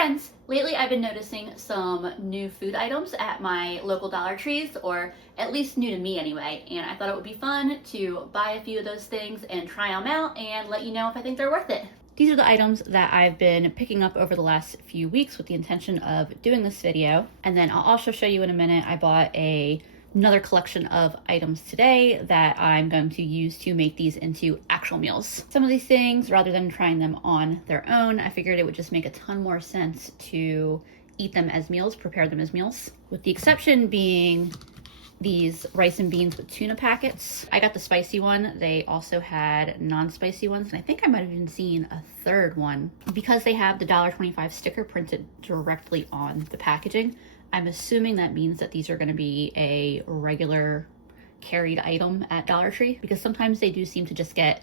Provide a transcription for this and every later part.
friends, lately I've been noticing some new food items at my local Dollar Trees, or at least new to me anyway, and I thought it would be fun to buy a few of those things and try them out and let you know if I think they're worth it. These are the items that I've been picking up over the last few weeks with the intention of doing this video, and then I'll also show you in a minute. I bought another collection of items today that I'm going to use to make these into actual meals. Some of these things, rather than trying them on their own, I figured it would just make a ton more sense to eat them as meals, prepare them as meals, with the exception being these rice and beans with tuna packets. I got the spicy one. They also had non-spicy ones, and I think I might have even seen a third one. Because they have the $1.25 sticker printed directly on the packaging, I'm assuming that means that these are going to be a regular carried item at Dollar Tree, because sometimes they do seem to just get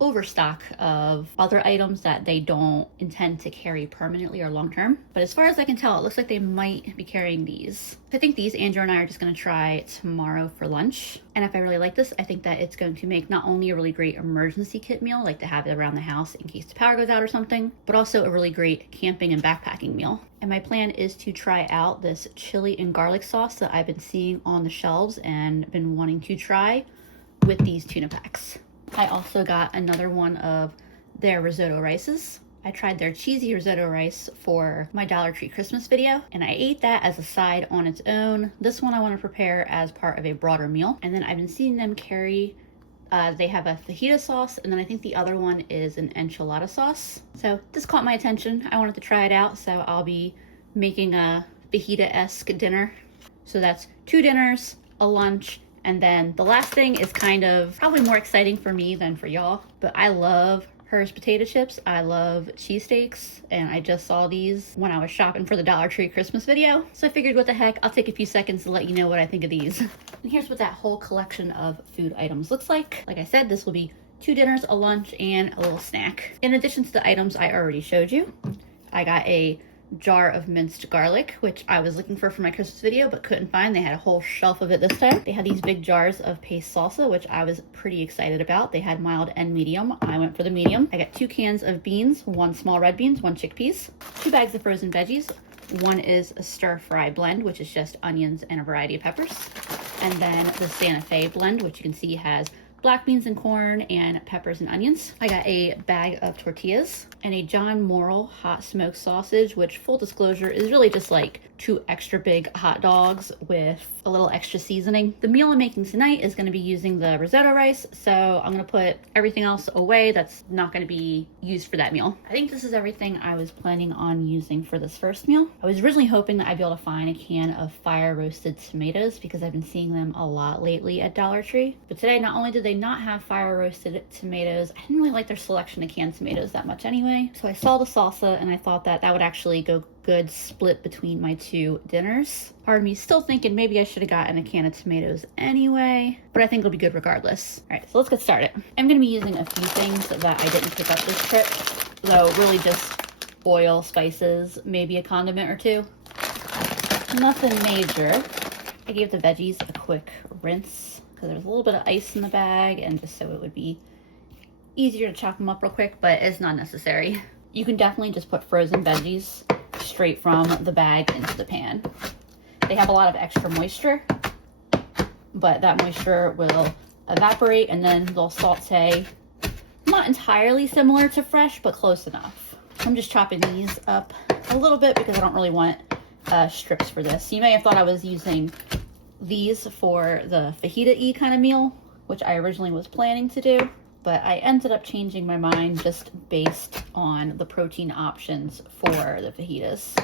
overstock of other items that they don't intend to carry permanently or long term. But as far as I can tell, it looks like they might be carrying these. I think these Andrew and I are just going to try tomorrow for lunch. And if I really like this, I think that it's going to make not only a really great emergency kit meal, like to have it around the house in case the power goes out or something, but also a really great camping and backpacking meal. And my plan is to try out this chili and garlic sauce that I've been seeing on the shelves and been wanting to try with these tuna packs. I also got another one of their risotto rices. I tried their cheesy risotto rice for my Dollar Tree Christmas video, and I ate that as a side on its own. This one I want to prepare as part of a broader meal. And then I've been seeing them carry, they have a fajita sauce, and then I think the other one is an enchilada sauce. So this caught my attention. I wanted to try it out, so I'll be making a fajita-esque dinner. So that's 2 dinners, a lunch, and then the last thing is kind of probably more exciting for me than for y'all, but I love Hers potato chips. I love cheesesteaks, and I just saw these when I was shopping for the Dollar Tree Christmas video. So I figured, what the heck, I'll take a few seconds to let you know what I think of these. And here's what that whole collection of food items looks like. Like I said, this will be 2 dinners, a lunch, and a little snack. In addition to the items I already showed you, I got a jar of minced garlic, which I was looking for my Christmas video but couldn't find. They had a whole shelf of it this time. They had these big jars of paste salsa, which I was pretty excited about. They had mild and medium. I went for the medium. I got 2 cans of beans, 1 small red beans, 1 chickpeas, 2 bags of frozen veggies. One is a stir-fry blend, which is just onions and a variety of peppers. And then the Santa Fe blend, which you can see has black beans and corn and peppers and onions. I got a bag of tortillas and a John Morrill hot smoked sausage, which, full disclosure, is really just like 2 extra big hot dogs with a little extra seasoning. The meal I'm making tonight is going to be using the risotto rice, so I'm going to put everything else away that's not going to be used for that meal. I think this is everything I was planning on using for this first meal. I was originally hoping that I'd be able to find a can of fire roasted tomatoes, because I've been seeing them a lot lately at Dollar Tree. But today, not only did they not have fire roasted tomatoes, I didn't really like their selection of canned tomatoes that much anyway. So I saw the salsa and I thought that that would actually go good split between my 2 dinners. Part of me still thinking maybe I should have gotten a can of tomatoes anyway, but I think it'll be good regardless. All right, so let's get started. I'm going to be using a few things that I didn't pick up this trip, though really just oil, spices, maybe a condiment or 2. Nothing major. I gave the veggies a quick rinse because there was a little bit of ice in the bag, and just so it would be easier to chop them up real quick, but it's not necessary. You can definitely just put frozen veggies straight from the bag into the pan. They have a lot of extra moisture, but that moisture will evaporate and then they'll saute. Not entirely similar to fresh, but close enough. I'm just chopping these up a little bit because I don't really want strips for this. You may have thought I was using these for the fajita-y kind of meal, which I originally was planning to do, but I ended up changing my mind just based on the protein options for the fajitas.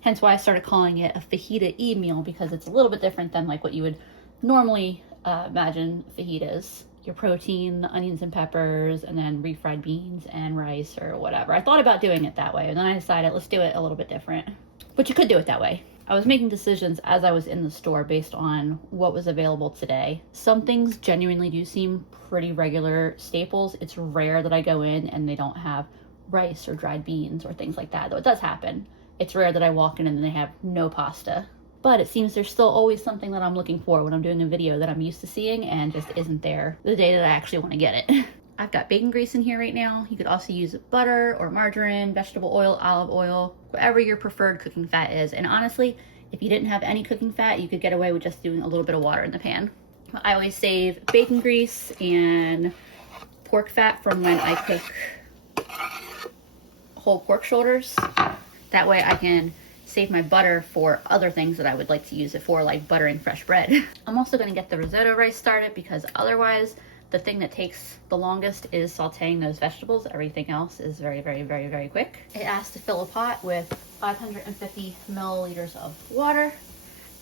Hence why I started calling it a fajita-y meal, because it's a little bit different than like what you would normally imagine fajitas. Your protein, the onions and peppers, and then refried beans and rice or whatever. I thought about doing it that way, and then I decided let's do it a little bit different. But you could do it that way. I was making decisions as I was in the store based on what was available today. Some things genuinely do seem pretty regular staples. It's rare that I go in and they don't have rice or dried beans or things like that, though it does happen. It's rare that I walk in and they have no pasta. But it seems there's still always something that I'm looking for when I'm doing a video that I'm used to seeing and just isn't there the day that I actually want to get it. I've got bacon grease in here right now. You could also use butter or margarine, vegetable oil, olive oil, whatever your preferred cooking fat is. And honestly, if you didn't have any cooking fat, you could get away with just doing a little bit of water in the pan. I always save bacon grease and pork fat from when I cook whole pork shoulders. That way I can save my butter for other things that I would like to use it for, like buttering fresh bread. I'm also gonna get the risotto rice started because otherwise the thing that takes the longest is sauteing those vegetables. Everything else is very, very, very, very quick. It asks to fill a pot with 550 milliliters of water.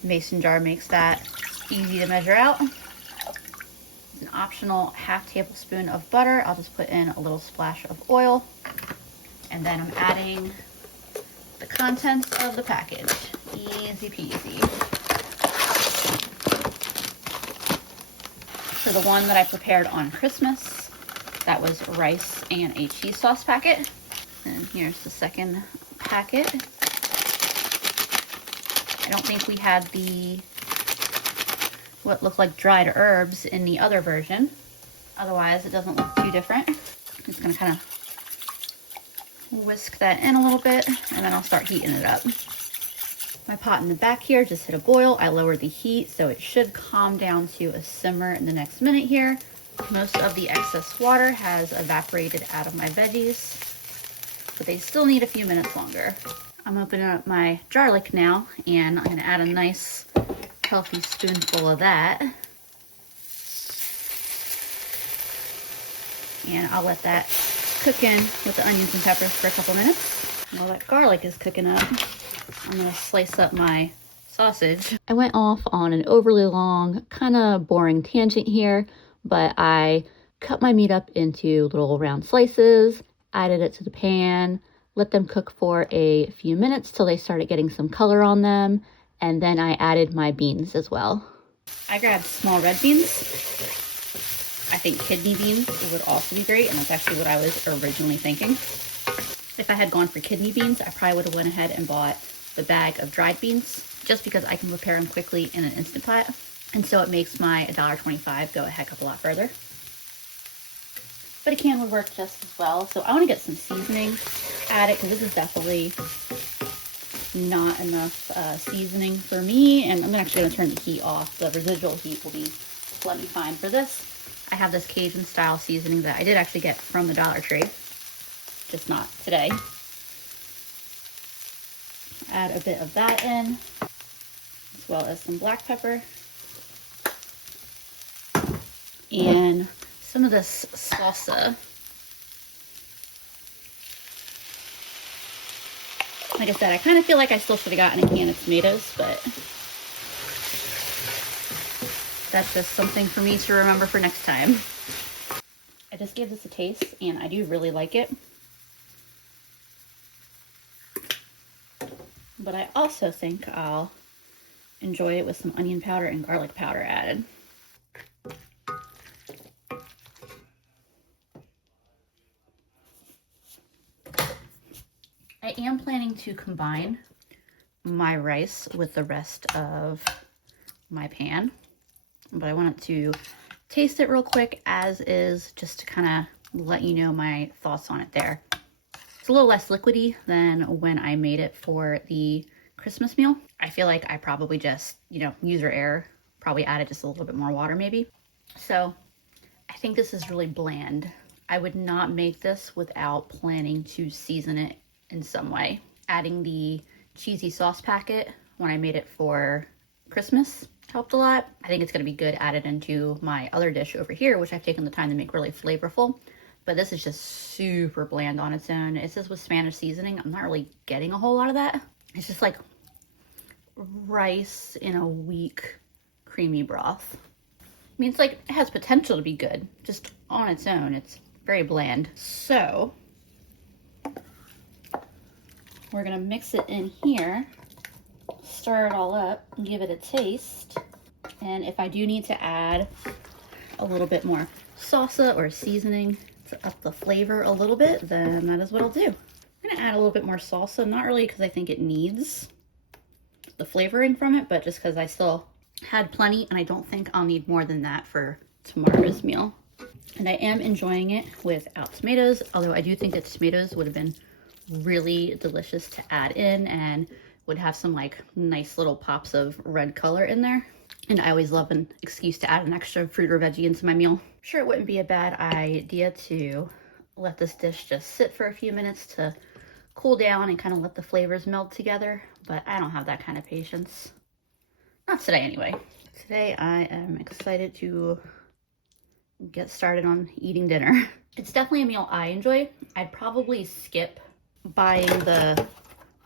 Mason jar makes that easy to measure out. It's an optional ½ tablespoon of butter. I'll just put in a little splash of oil. And then I'm adding the contents of the package. Easy peasy. So the one that I prepared on Christmas, that was rice and a cheese sauce packet. And here's the second packet. I don't think we had the what looked like dried herbs in the other version. Otherwise, it doesn't look too different. I'm just gonna kind of whisk that in a little bit, and then I'll start heating it up. My pot in the back here just hit a boil. I lowered the heat, so it should calm down to a simmer in the next minute here. Most of the excess water has evaporated out of my veggies, but they still need a few minutes longer. I'm opening up my garlic now, and I'm gonna add a nice healthy spoonful of that. And I'll let that cook in with the onions and peppers for a couple minutes. While that garlic is cooking up, I'm gonna slice up my sausage. I went off on an overly long, kind of boring tangent here, but I cut my meat up into little round slices, added it to the pan, let them cook for a few minutes till they started getting some color on them, and then I added my beans as well. I grabbed small red beans. I think kidney beans would also be great, and that's actually what I was originally thinking. If I had gone for kidney beans, I probably would have went ahead and bought the bag of dried beans, just because I can prepare them quickly in an Instant Pot. And so it makes my $1.25 go a heck of a lot further. But a can would work just as well. So I want to get some seasoning added, because this is definitely not enough seasoning for me. And I'm actually going to turn the heat off. The residual heat will be plenty fine for this. I have this Cajun style seasoning that I did actually get from the Dollar Tree, just not today. Add a bit of that in, as well as some black pepper and some of this salsa. Like I said, I kind of feel like I still should have gotten a can of tomatoes, but that's just something for me to remember for next time. I just gave this a taste, and I do really like it. But I also think I'll enjoy it with some onion powder and garlic powder added. I am planning to combine my rice with the rest of my pan, but I wanted to taste it real quick as is, just to kind of let you know my thoughts on it there. It's a little less liquidy than when I made it for the Christmas meal. I feel like I probably just, user error, probably added just a little bit more water maybe. So I think this is really bland. I would not make this without planning to season it in some way. Adding the cheesy sauce packet when I made it for Christmas helped a lot. I think it's gonna be good added into my other dish over here, which I've taken the time to make really flavorful. But this is just super bland on its own. It says with Spanish seasoning. I'm not really getting a whole lot of that. It's just like rice in a weak, creamy broth. I mean, it's like, it has potential to be good. Just on its own, it's very bland. So, we're gonna mix it in here, stir it all up, and give it a taste. And if I do need to add a little bit more salsa or seasoning to up the flavor a little bit, then that is what I'll do. I'm gonna add a little bit more salsa, not really because I think it needs the flavoring from it, but just because I still had plenty and I don't think I'll need more than that for tomorrow's meal. And I am enjoying it without tomatoes, although I do think that tomatoes would have been really delicious to add in and would have some like nice little pops of red color in there. And I always love an excuse to add an extra fruit or veggie into my meal. Sure, it wouldn't be a bad idea to let this dish just sit for a few minutes to cool down and kind of let the flavors meld together, but I don't have that kind of patience. Not today anyway. Today I am excited to get started on eating dinner. It's definitely a meal I enjoy. I'd probably skip buying the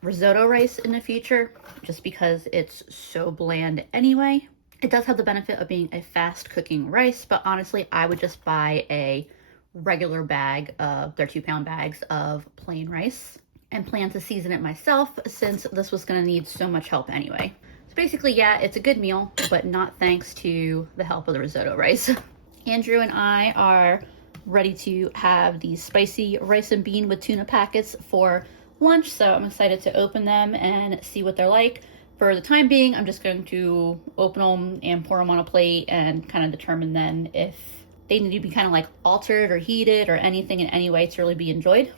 risotto rice in the future just because it's so bland anyway. It does have the benefit of being a fast cooking rice, but honestly I would just buy a regular bag of their 2-pound bags of plain rice and plan to season it myself since this was going to need so much help anyway. So basically, yeah, it's a good meal, but not thanks to the help of the risotto rice. Andrew and I are ready to have these spicy rice and bean with tuna packets for lunch, so I'm excited to open them and see what they're like. For the time being, I'm just going to open them and pour them on a plate and kind of determine then if they need to be kind of like altered or heated or anything in any way to really be enjoyed.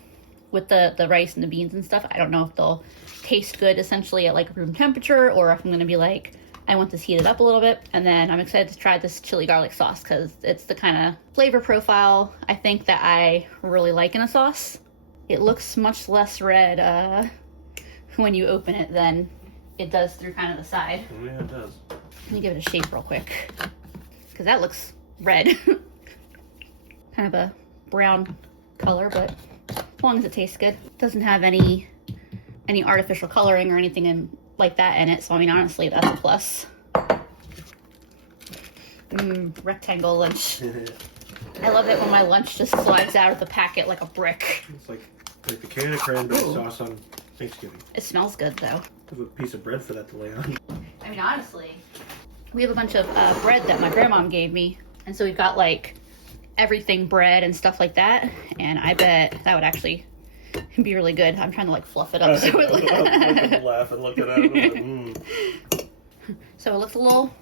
With the rice and the beans and stuff, I don't know if they'll taste good essentially at like room temperature or if I'm going to be like, I want this heated up a little bit. And then I'm excited to try this chili garlic sauce because it's the kind of flavor profile I think that I really like in a sauce. It looks much less red when you open it than it does through kind of the side. Oh, yeah, it does. Let me give it a shake real quick because that looks red. Kind of a brown color, but as long as it tastes good. It doesn't have any artificial coloring or anything like that in it, so I mean honestly that's a plus. Rectangle lunch. I love it when my lunch just slides out of the packet like a brick. It's like the can of cranberry sauce on Thanksgiving. It smells good though. Have a piece of bread for that to lay on. I mean honestly, we have a bunch of bread that my grandma gave me, and so we've got like everything bread and stuff like that, and I bet that would actually be really good. I'm trying to like fluff it up so it laugh and look at it. So it looks a little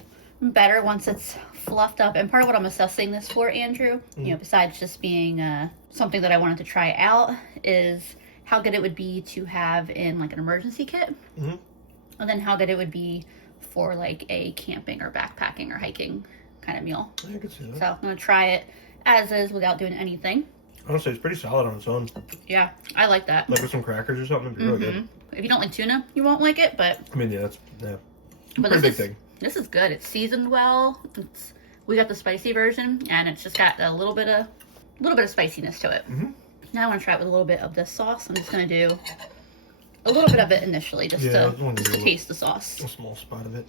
better once it's fluffed up. And part of what I'm assessing this for, Andrew, you know, besides just being something that I wanted to try out, is how good it would be to have in like an emergency kit, and then how good it would be for like a camping or backpacking or hiking kind of meal. I could see that. So I'm gonna try it as is without doing anything. Honestly, it's pretty solid on its own. Yeah, I like that. Like with some crackers or something, it'd be really good. If you don't like tuna, you won't like it, but I mean, yeah, that's but pretty big thing. This is good. It's seasoned well. We got the spicy version, and it's just got a little bit of spiciness to it. Now I want to try it with a little bit of this sauce. I'm just gonna do a little bit of it initially, just to taste the sauce. A small spot of it.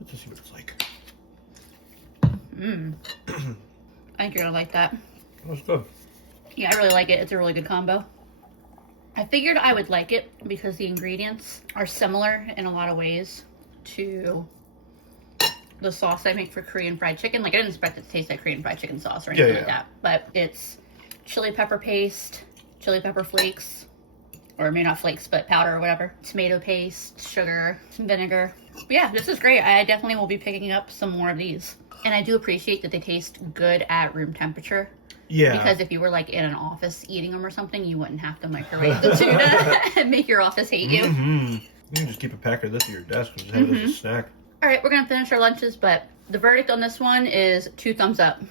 Let's just see what it's like. I think you're gonna like that. That's good. Yeah, I really like it. It's a really good combo. I figured I would like it because the ingredients are similar in a lot of ways to the sauce I make for Korean fried chicken. Like I didn't expect it to taste like Korean fried chicken sauce or anything like that. But it's chili pepper paste, chili pepper flakes, or maybe not flakes, but powder or whatever. Tomato paste, sugar, some vinegar. But yeah, this is great. I definitely will be picking up some more of these. And I do appreciate that they taste good at room temperature. Yeah. Because if you were like in an office eating them or something, you wouldn't have to microwave the tuna and make your office hate you. You can just keep a pack of this at your desk and just have it as a snack. All right, we're going to finish our lunches, but the verdict on this one is 2 thumbs up.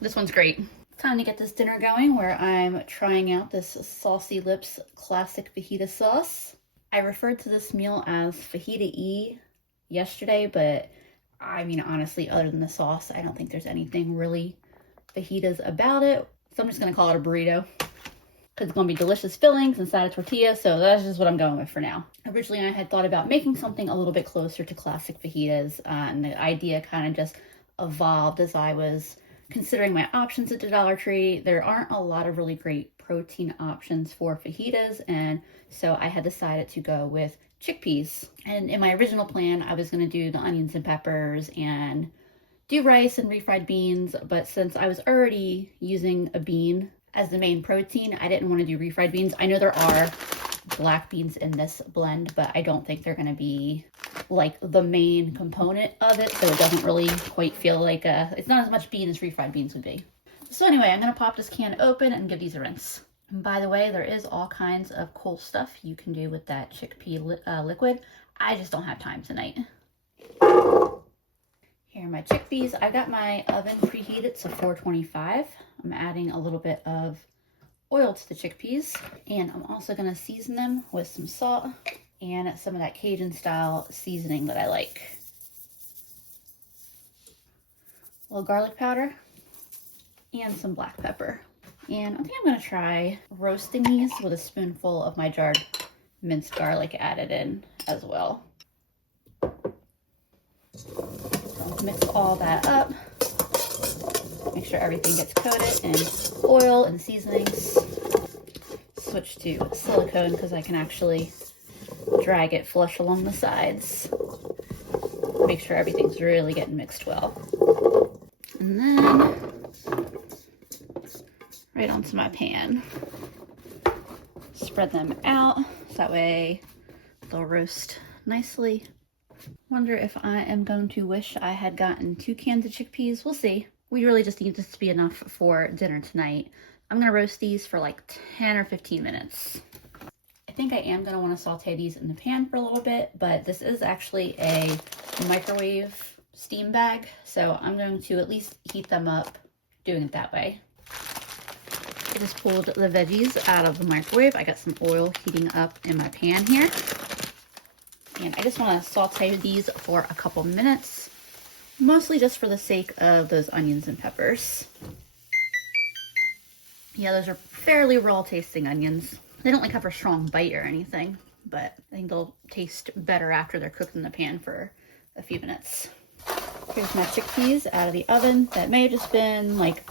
This one's great. Time to get this dinner going where I'm trying out this Saucy Lips classic fajita sauce. I referred to this meal as fajita-y yesterday, but I mean, honestly, other than the sauce, I don't think there's anything really fajitas about it. So I'm just going to call it a burrito because it's going to be delicious fillings inside a tortilla. So that's just what I'm going with for now. Originally, I had thought about making something a little bit closer to classic fajitas. And the idea kind of just evolved as I was considering my options at the Dollar Tree. There aren't a lot of really great protein options for fajitas. And so I had decided to go with chickpeas. And in my original plan, I was going to do the onions and peppers and do rice and refried beans, but since I was already using a bean as the main protein, I didn't want to do refried beans. I know there are black beans in this blend, but I don't think they're gonna be like the main component of it, so it doesn't really quite feel like it's not as much bean as refried beans would be. So anyway, I'm gonna pop this can open and give these a rinse. And by the way, there is all kinds of cool stuff you can do with that chickpea liquid. I just don't have time tonight. Here are my chickpeas. I got my oven preheated to 425. I'm adding a little bit of oil to the chickpeas, and I'm also gonna season them with some salt and some of that Cajun style seasoning that I like. A little garlic powder and some black pepper. And I think I'm gonna try roasting these with a spoonful of my jarred minced garlic added in as well. So mix all that up. Make sure everything gets coated in oil and seasonings. Switch to silicone because I can actually drag it flush along the sides. Make sure everything's really getting mixed well. And then right onto my pan. Spread them out so that way they'll roast nicely. Wonder if I am going to wish I had gotten 2 cans of chickpeas. We'll see. We really just need this to be enough for dinner tonight. I'm gonna roast these for like 10 or 15 minutes. I think I am gonna wanna saute these in the pan for a little bit, but this is actually a microwave steam bag, so I'm going to at least heat them up doing it that way. I just pulled the veggies out of the microwave. I got some oil heating up in my pan here. And I just wanna saute these for a couple minutes, mostly just for the sake of those onions and peppers. Yeah, those are fairly raw tasting onions. They don't like have a strong bite or anything, but I think they'll taste better after they're cooked in the pan for a few minutes. Here's my chickpeas out of the oven. That may have just been like,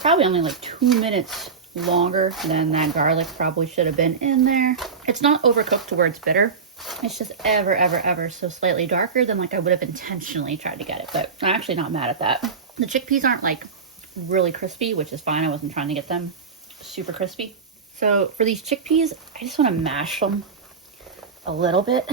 probably only like 2 minutes longer than that garlic probably should have been in there. It's not overcooked to where it's bitter. It's just ever so slightly darker than like I would have intentionally tried to get it, but I'm actually not mad at that. The chickpeas aren't like really crispy, which is fine. I wasn't trying to get them super crispy. So for these chickpeas, I just want to mash them a little bit.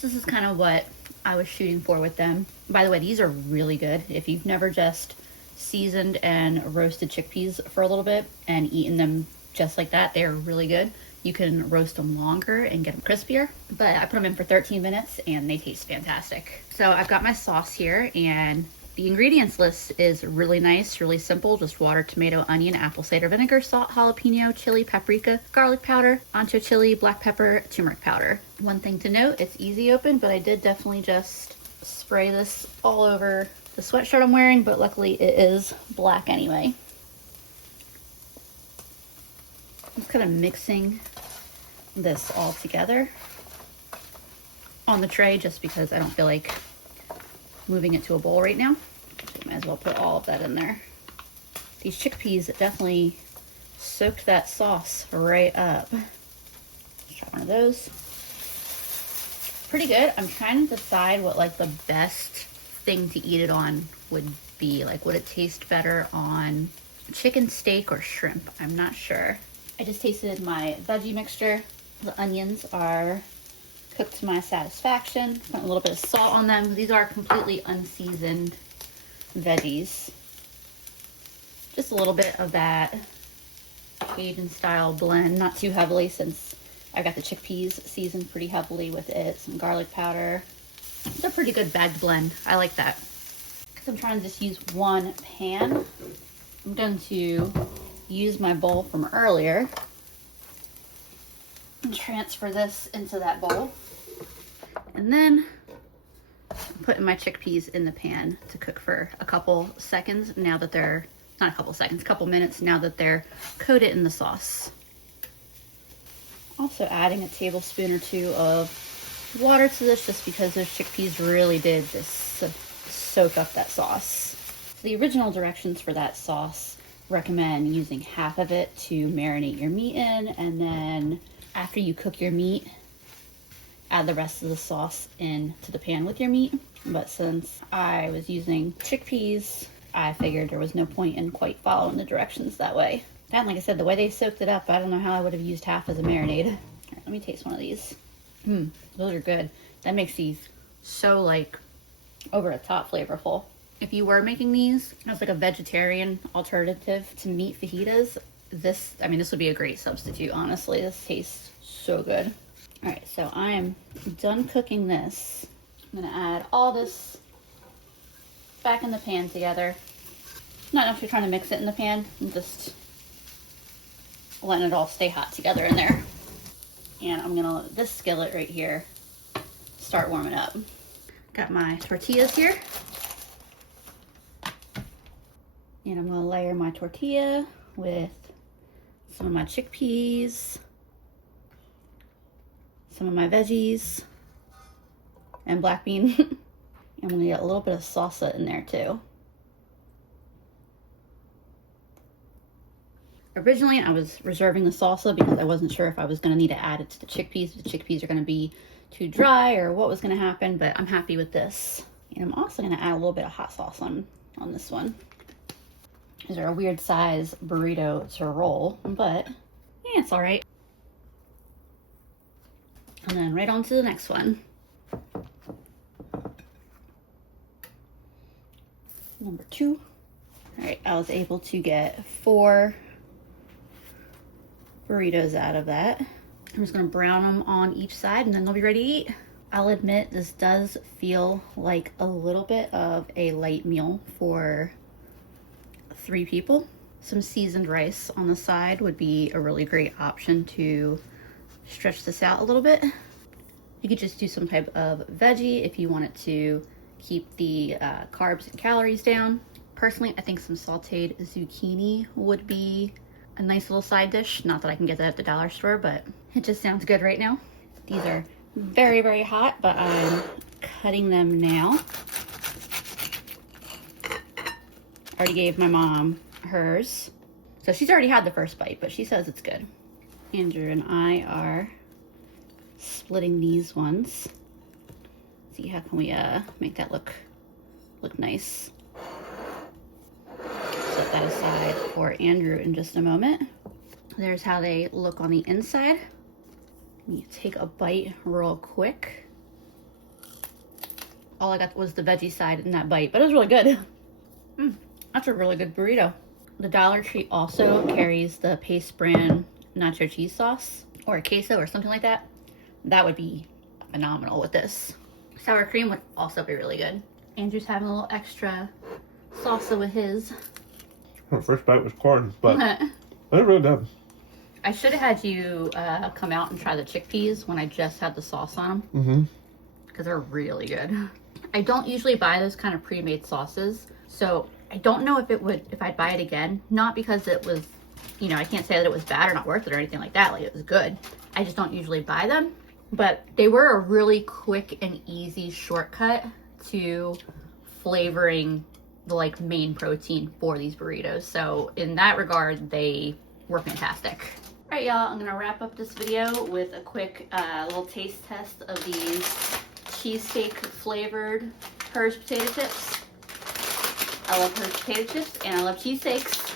This is kind of what I was shooting for with them. By the way, these are really good. If you've never just seasoned and roasted chickpeas for a little bit and eaten them just like that, they're really good. You can roast them longer and get them crispier, but I put them in for 13 minutes and they taste fantastic. So I've got my sauce here, and the ingredients list is really nice, really simple. Just water, tomato, onion, apple cider vinegar, salt, jalapeno, chili, paprika, garlic powder, ancho chili, black pepper, turmeric powder. One thing to note, it's easy open, but I did definitely just spray this all over the sweatshirt I'm wearing, but luckily it is black anyway. I'm kind of mixing this all together on the tray just because I don't feel like moving it to a bowl right now. So might as well put all of that in there. These chickpeas definitely soaked that sauce right up. Let's try one of those. Pretty good. I'm trying to decide what like the best thing to eat it on would be. Like, would it taste better on chicken, steak, or shrimp? I'm not sure. I just tasted my veggie mixture. The onions are cooked to my satisfaction. Put a little bit of salt on them. These are completely unseasoned veggies. Just a little bit of that Cajun style blend, not too heavily since I got the chickpeas seasoned pretty heavily with it. Some garlic powder. It's a pretty good bagged blend. I like that. Because I'm trying to just use one pan, I'm going to use my bowl from earlier and transfer this into that bowl. And then I'm putting my chickpeas in the pan to cook for a couple seconds now that they're, not a couple seconds, couple minutes now that they're coated in the sauce. Also adding a tablespoon or 2 of water to this just because those chickpeas really did just soak up that sauce. So the original directions for that sauce recommend using half of it to marinate your meat in, and then after you cook your meat, add the rest of the sauce into the pan with your meat. But since I was using chickpeas, I figured there was no point in quite following the directions that way. That, like I said, the way they soaked it up, I don't know how I would have used half as a marinade. All right, let me taste one of these. Those are good. That makes these so like over the top flavorful. If you were making these as like a vegetarian alternative to meat fajitas, this would be a great substitute, honestly. This tastes so good. All right, so I am done cooking this. I'm gonna add all this back in the pan together. Not actually trying to mix it in the pan, I'm just letting it all stay hot together in there. And I'm gonna let this skillet right here start warming up. Got my tortillas here. And I'm gonna layer my tortilla with some of my chickpeas, some of my veggies, and black bean. I'm gonna get a little bit of salsa in there too. Originally, I was reserving the salsa because I wasn't sure if I was gonna need to add it to the chickpeas. If the chickpeas are gonna be too dry or what was gonna happen, but I'm happy with this. And I'm also gonna add a little bit of hot sauce on this one. These are a weird size burrito to roll, but yeah, it's all right. And then right on to the next one. Number 2. All right, I was able to get 4 burritos out of that. I'm just gonna brown them on each side and then they'll be ready to eat. I'll admit this does feel like a little bit of a light meal for 3 people. Some seasoned rice on the side would be a really great option to stretch this out a little bit. You could just do some type of veggie if you wanted to keep the carbs and calories down. Personally, I think some sauteed zucchini would be a nice little side dish. Not that I can get that at the dollar store, but it just sounds good right now. These are very, very hot, but I'm cutting them now. I already gave my mom hers. So she's already had the first bite, but she says it's good. Andrew and I are splitting these ones. See, how can we make that look nice? Set that aside for Andrew in just a moment. There's how they look on the inside. You take a bite real quick. All I got was the veggie side in that bite, but it was really good. That's a really good burrito. The Dollar Tree also carries the Pace brand nacho cheese sauce or a queso or something like that. That would be phenomenal with this. Sour cream would also be really good. Andrew's having a little extra salsa with his. My first bite was corn, but they're really good. I should have had you come out and try the chickpeas when I just had the sauce on them. Because they're really good. I don't usually buy those kind of pre-made sauces, so I don't know if I'd buy it again. Not because it was, I can't say that it was bad or not worth it or anything like that. Like, it was good. I just don't usually buy them. But they were a really quick and easy shortcut to flavoring the main protein for these burritos. So in that regard, they were fantastic. All right, y'all, I'm gonna wrap up this video with a quick little taste test of these cheesesteak flavored Hers potato chips. I love Hers potato chips and I love cheesesteaks.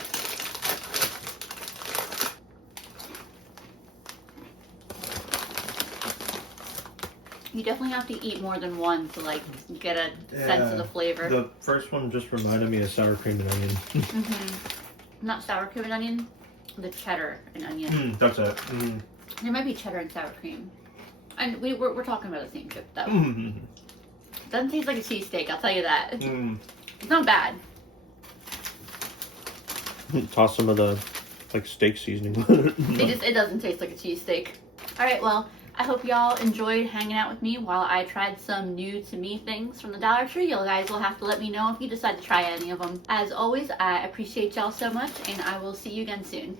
You definitely have to eat more than one to get a sense of the flavor. The first one just reminded me of sour cream and onion. Not sour cream and onion, the cheddar and onion. That's it. There might be cheddar and sour cream. And we're talking about the same chip though. Doesn't taste like a cheesesteak, I'll tell you that. It's not bad. Toss some of the steak seasoning. It doesn't taste like a cheesesteak. Alright, well, I hope y'all enjoyed hanging out with me while I tried some new to me things from the Dollar Tree. You guys will have to let me know if you decide to try any of them. As always, I appreciate y'all so much, and I will see you again soon.